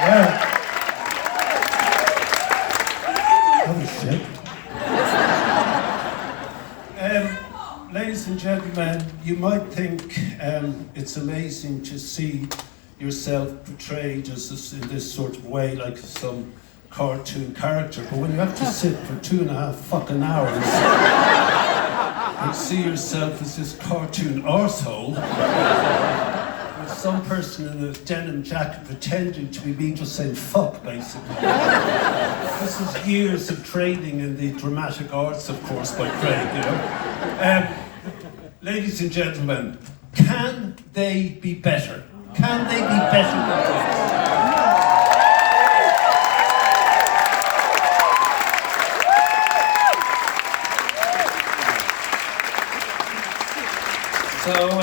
Well, holy shit. Ladies and gentlemen, you might think it's amazing to see yourself portrayed as in this sort of way, like some cartoon character, but when you have to sit for 2.5 fucking hours and see yourself as this cartoon arsehole, with some person in a denim jacket pretending to be me just saying fuck, basically. This is years of training in the dramatic arts, of course, by Craig, you know. Ladies and gentlemen, can they be better? Can they be better than this? So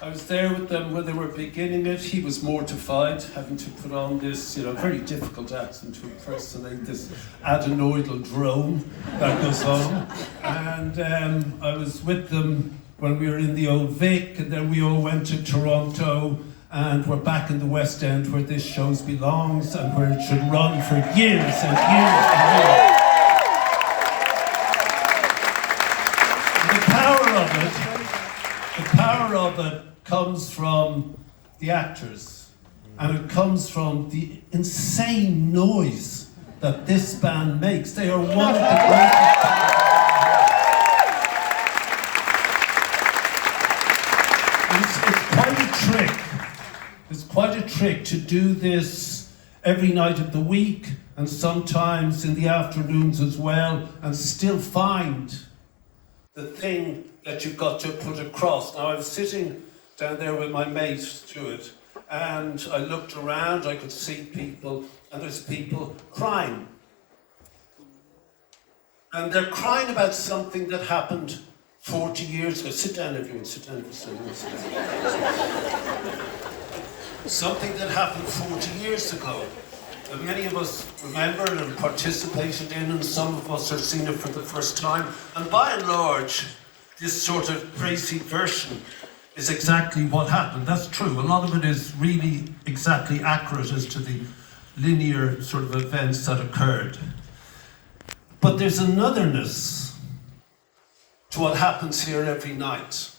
I was there with them when they were beginning it. He was mortified, having to put on this, very difficult accent to impersonate this adenoidal drone that goes on. And I was with them when we were in the old Vic, and then we all went to Toronto, and we're back in the West End where this show belongs and where it should run for years and years and years. The power of it comes from the actors, and it comes from the insane noise that this band makes. They are one of the greatest. It's quite a trick. It's quite a trick to do this every night of the week and sometimes in the afternoons as well, and still find the thing that you've got to put across. Now, I was sitting down there with my mate, Stuart, and I looked around, I could see people, and there's people crying. And they're crying about something that happened 40 years ago. Sit down, everyone, sit down. Something that happened 40 years ago. That many of us remember and participated in, and some of us are seeing it for the first time. And by and large, this sort of crazy version is exactly what happened. That's true. A lot of it is really exactly accurate as to the linear sort of events that occurred. But there's an otherness to what happens here every night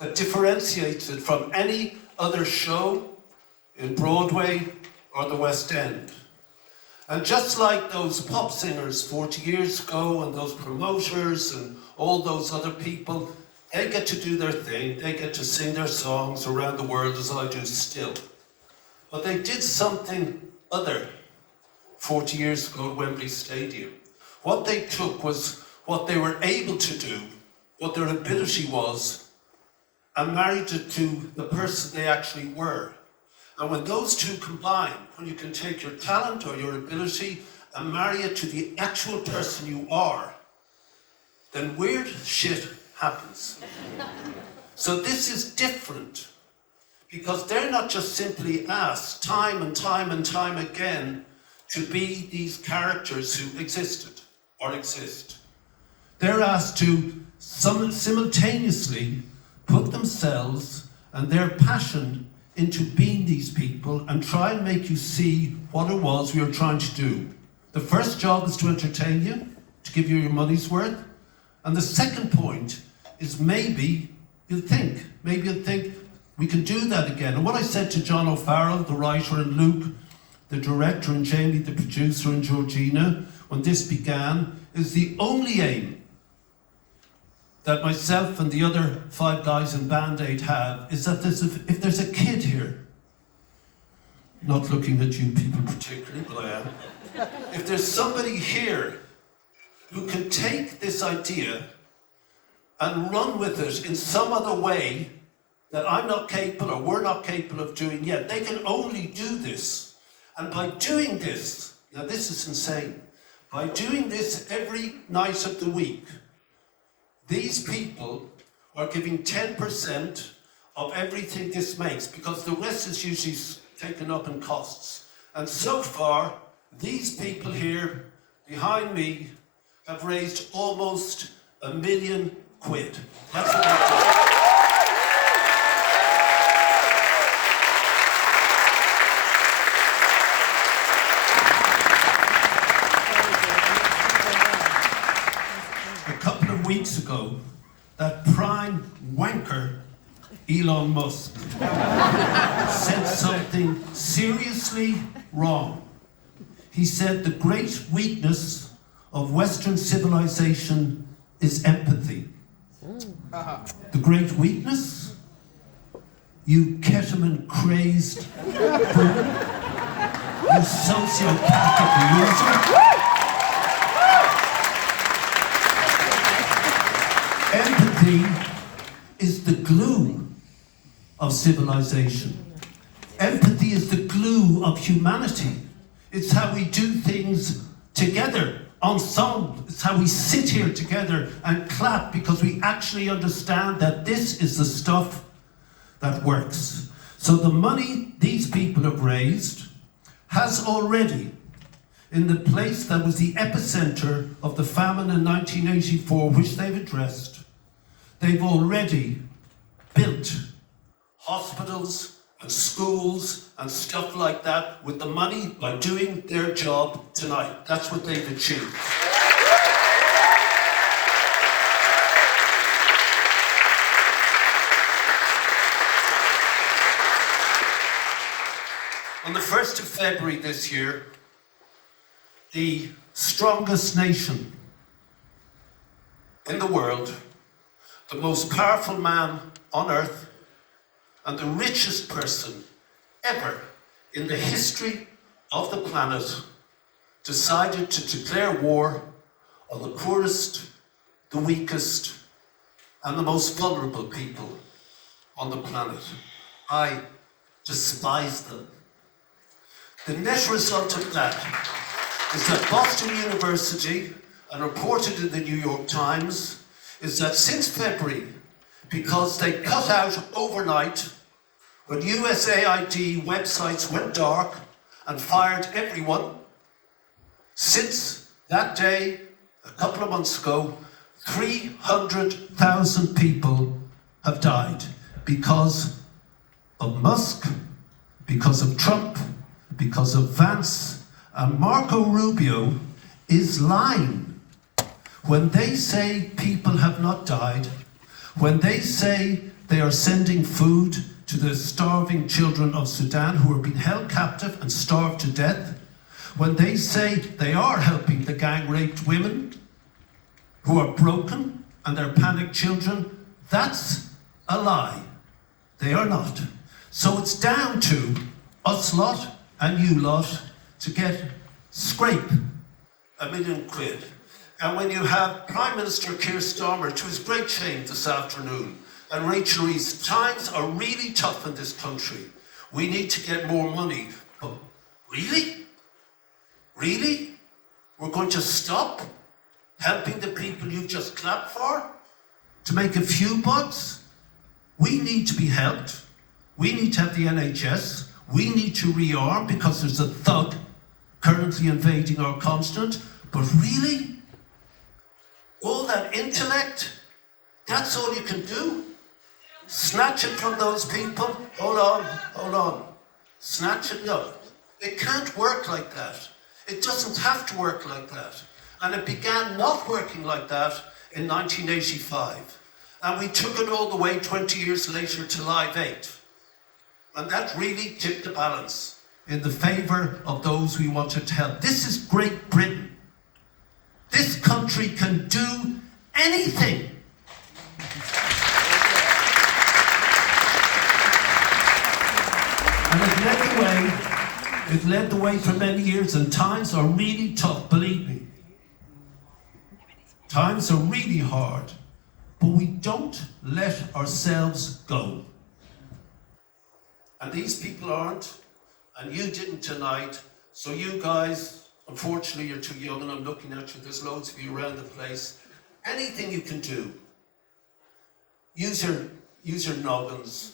that differentiates it from any other show in Broadway or the West End. And just like those pop singers 40 years ago and those promoters and all those other people, they get to do their thing, they get to sing their songs around the world as I do still. But they did something other 40 years ago at Wembley Stadium. What they took was what they were able to do, what their ability was, and married it to the person they actually were. And when those two combine, when you can take your talent or your ability and marry it to the actual person you are, then weird shit happens. So this is different, because they're not just simply asked time and time and time again to be these characters who existed or exist. They're asked to simultaneously put themselves and their passion into being these people and try and make you see what it was we were trying to do. The first job is to entertain you, to give you your money's worth. And the second point is maybe you'll think we can do that again. And what I said to John O'Farrell, the writer, and Luke, the director, and Jamie, the producer, and Georgina, when this began, is the only aim that myself and the other 5 guys in Band Aid have is that if there's a kid here, not looking at you people particularly, but I am, if there's somebody here who can take this idea and run with it in some other way that I'm not capable or we're not capable of doing yet, they can only do this. And by doing this, now this is insane, by doing this every night of the week, these people are giving 10% of everything this makes, because the rest is usually taken up in costs. And so far, these people here behind me have raised almost £1 million. That's what they've done. ago that prime wanker Elon Musk said something seriously wrong. He said the great weakness of Western civilization is empathy. The great weakness? You ketamine-crazed fool. You sociopathic loser. Empathy is the glue of civilization. Empathy is the glue of humanity. It's how we do things together, ensemble. It's how we sit here together and clap because we actually understand that this is the stuff that works. So the money these people have raised has already, in the place that was the epicenter of the famine in 1984, which they've addressed, they've already built hospitals and schools and stuff like that with the money by doing their job tonight. That's what they've achieved. On the 1st of February this year, the strongest nation in the world, the most powerful man on earth, and the richest person ever in the history of the planet decided to declare war on the poorest, the weakest, and the most vulnerable people on the planet. I despise them. The net result of that is that Boston University, and reported in the New York Times, is that since February, because they cut out overnight when USAID websites went dark and fired everyone, since that day, a couple of months ago, 300,000 people have died because of Musk, because of Trump, because of Vance, and Marco Rubio is lying. When they say people have not died, when they say they are sending food to the starving children of Sudan who are being held captive and starved to death, when they say they are helping the gang-raped women who are broken and their panicked children, that's a lie. They are not. So it's down to us lot and you lot to scrape £1 million. And when you have Prime Minister Keir Starmer, to his great shame this afternoon, and Rachel Reeves, times are really tough in this country. We need to get more money. But really? Really? We're going to stop helping the people you've just clapped for to make a few bucks? We need to be helped. We need to have the NHS. We need to rearm because there's a thug currently invading our continent. But really? All that intellect, that's all you can do? Snatch it from those people? Hold on. Snatch it? No. It can't work like that. It doesn't have to work like that. And it began not working like that in 1985. And we took it all the way 20 years later to Live 8. And that really tipped the balance in the favour of those we wanted to help. This is Great Britain. This country can do anything. And it led the way for many years, and times are really tough, believe me. Times are really hard, but we don't let ourselves go. And these people aren't, and you didn't tonight, so you guys, unfortunately, you're too young, and I'm looking at you. There's loads of you around the place. Anything you can do, use your noggins.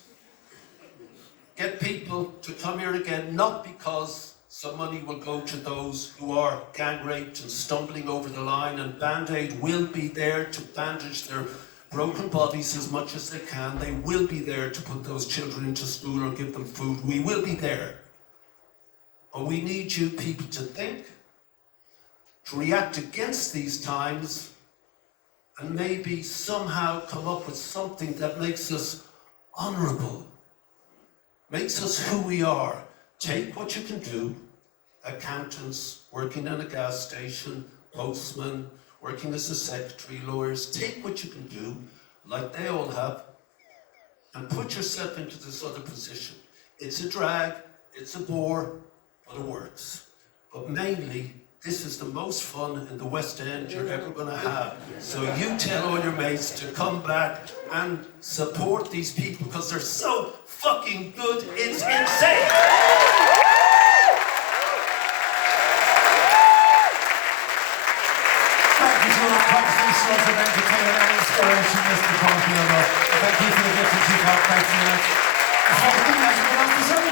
Get people to come here again, not because some money will go to those who are gang raped and stumbling over the line, and Band-Aid will be there to bandage their broken bodies as much as they can. They will be there to put those children into school or give them food. We will be there. But we need you people to think, to react against these times, and maybe somehow come up with something that makes us honourable, makes us who we are. Take what you can do, accountants, working in a gas station, postman, working as a secretary, lawyers, take what you can do, like they all have, and put yourself into this other position. It's a drag, it's a bore, but it works. But mainly, this is the most fun in the West End you're ever going to have. So you tell all your mates to come back and support these people because they're so fucking good, it's insane! Thank you to all conversations of entertainment and inspiration, Mr. Bob Geldof. Thank you for the gift of 2 part tonight. I want to say.